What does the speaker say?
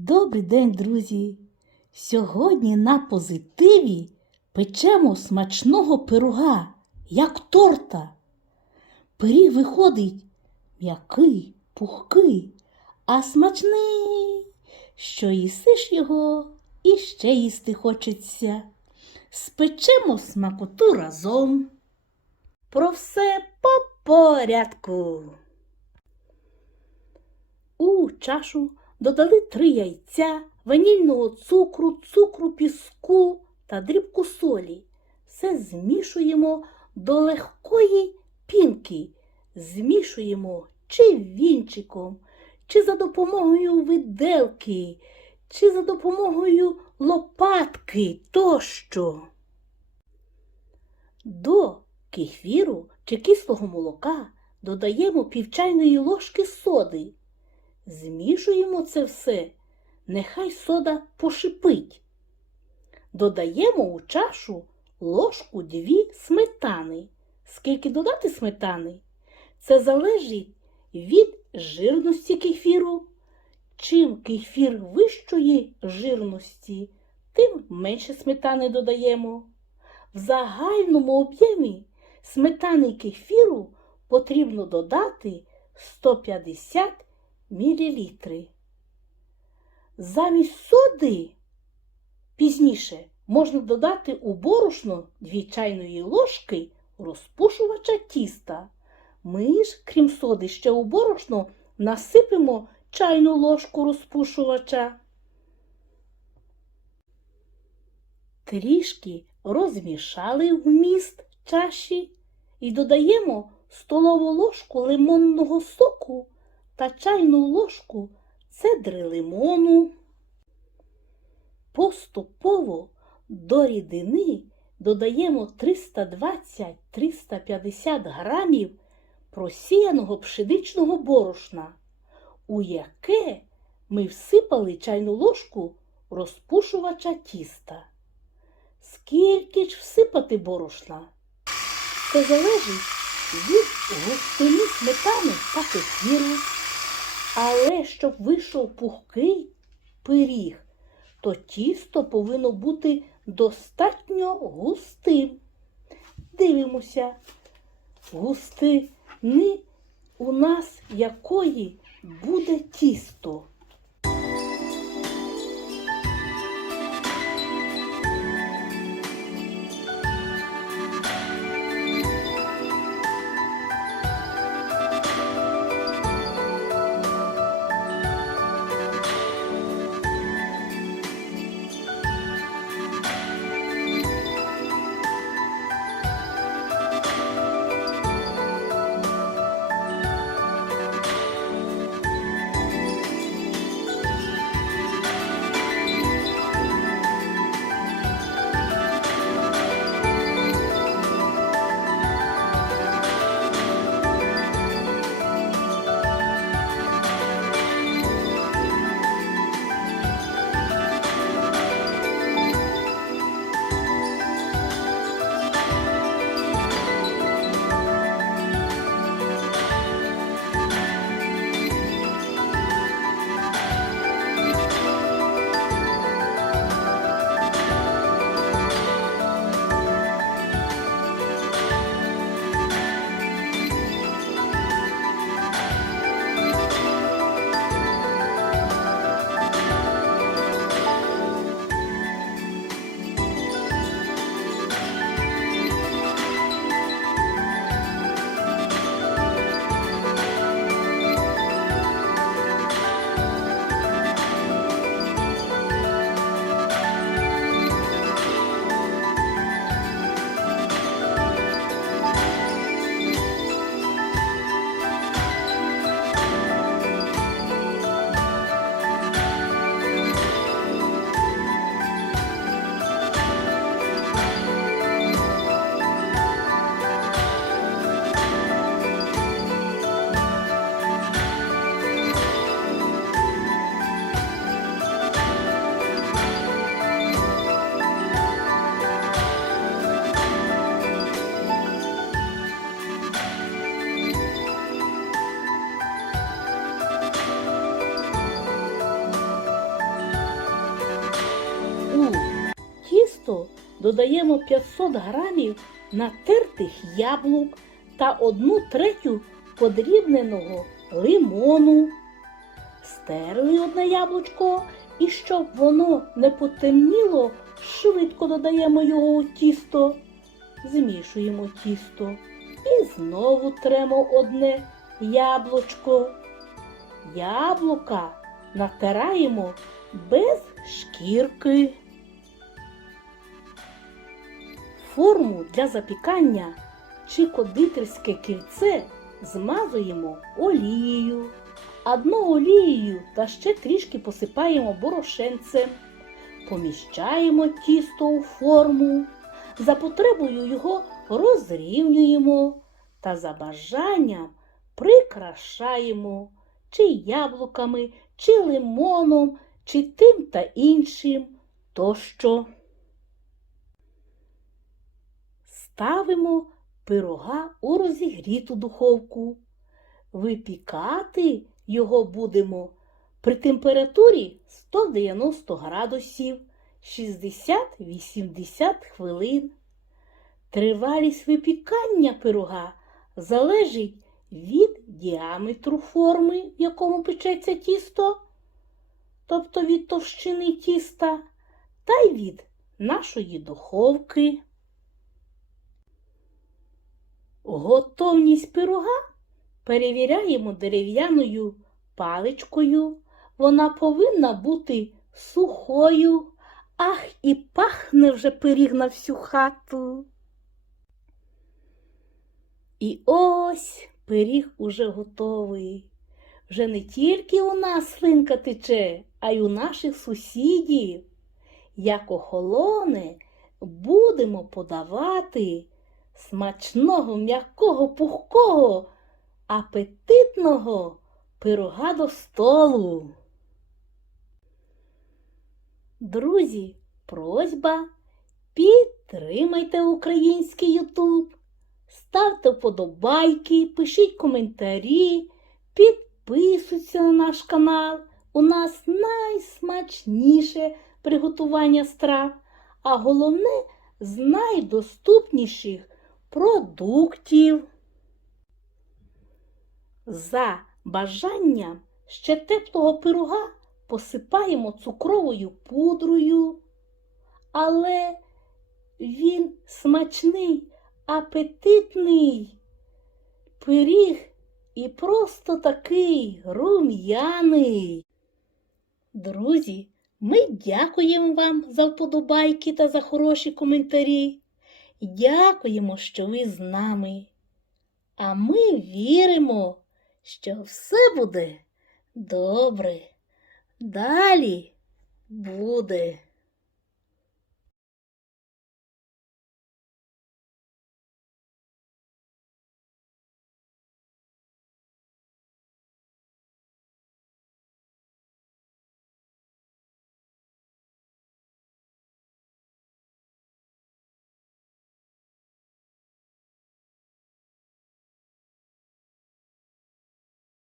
Добрий день, друзі! Сьогодні на позитиві печемо смачного пирога, як торта. Пиріг виходить м'який, пухкий, а смачний, що їсиш його і ще їсти хочеться. Спечемо смакоту разом. Про все по порядку. У чашу додали три яйця, ванільного цукру, цукру піску та дрібку солі. Все змішуємо до легкої пінки. Змішуємо чи вінчиком, чи за допомогою виделки, чи за допомогою лопатки тощо. До кефіру чи кислого молока додаємо півчайної ложки соди. Змішуємо це все, нехай сода пошипить. Додаємо у чашу ложку дві сметани. Скільки додати сметани? Це залежить від жирності кефіру. Чим кефір вищої жирності, тим менше сметани додаємо. В загальному об'ємі сметани кефіру потрібно додати 150 мілілітри. Замість соди пізніше можна додати у борошно 2 чайної ложки розпушувача тіста. Ми ж, крім соди, ще у борошно насипемо чайну ложку розпушувача. Трішки розмішали вміст чаші і додаємо столову ложку лимонного соку та чайну ложку цедри лимону. Поступово до рідини додаємо 320-350 грамів просіяного пшеничного борошна, у яке ми всипали чайну ложку розпушувача тіста. Скільки ж всипати борошна? Це залежить від густини сметани та кефіру. Але щоб вийшов пухкий пиріг, то тісто повинно бути достатньо густим. Дивимося, густини у нас якої буде тісто. Додаємо 500 грамів натертих яблук та 1 третю подрібненого лимону. Стерли одне яблучко, і щоб воно не потемніло, швидко додаємо його у тісто, змішуємо тісто і знову тремо одне яблучко. Яблука натираємо без шкірки. Форму для запікання чи кондитерське кільце змазуємо олією. Одну олією та ще трішки посипаємо борошенцем. Поміщаємо тісто у форму. За потребою його розрівнюємо та за бажанням прикрашаємо чи яблуками, чи лимоном, чи тим та іншим тощо. Ставимо пирога у розігріту духовку. Випікати його будемо при температурі 190 градусів 60-80 хвилин. Тривалість випікання пирога залежить від діаметру форми, в якому печеться тісто, тобто від товщини тіста, та й від нашої духовки. Готовність пирога перевіряємо дерев'яною паличкою. Вона повинна бути сухою. Ах, і пахне вже пиріг на всю хату. І ось пиріг уже готовий. Вже не тільки у нас слинка тече, а й у наших сусідів. Як охолоне, будемо подавати смачного, м'якого, пухкого, апетитного пирога до столу. Друзі, просьба, підтримайте український Ютуб, ставте вподобайки, пишіть коментарі, підписуйтесь на наш канал. У нас найсмачніше приготування страв, а головне з найдоступніших продуктів. За бажанням ще теплого пирога посипаємо цукровою пудрою, але він смачний, апетитний пиріг і просто такий рум'яний. Друзі, ми дякуємо вам за вподобайки та за хороші коментарі. Дякуємо, що ви з нами. А ми віримо, що все буде добре. Далі буде.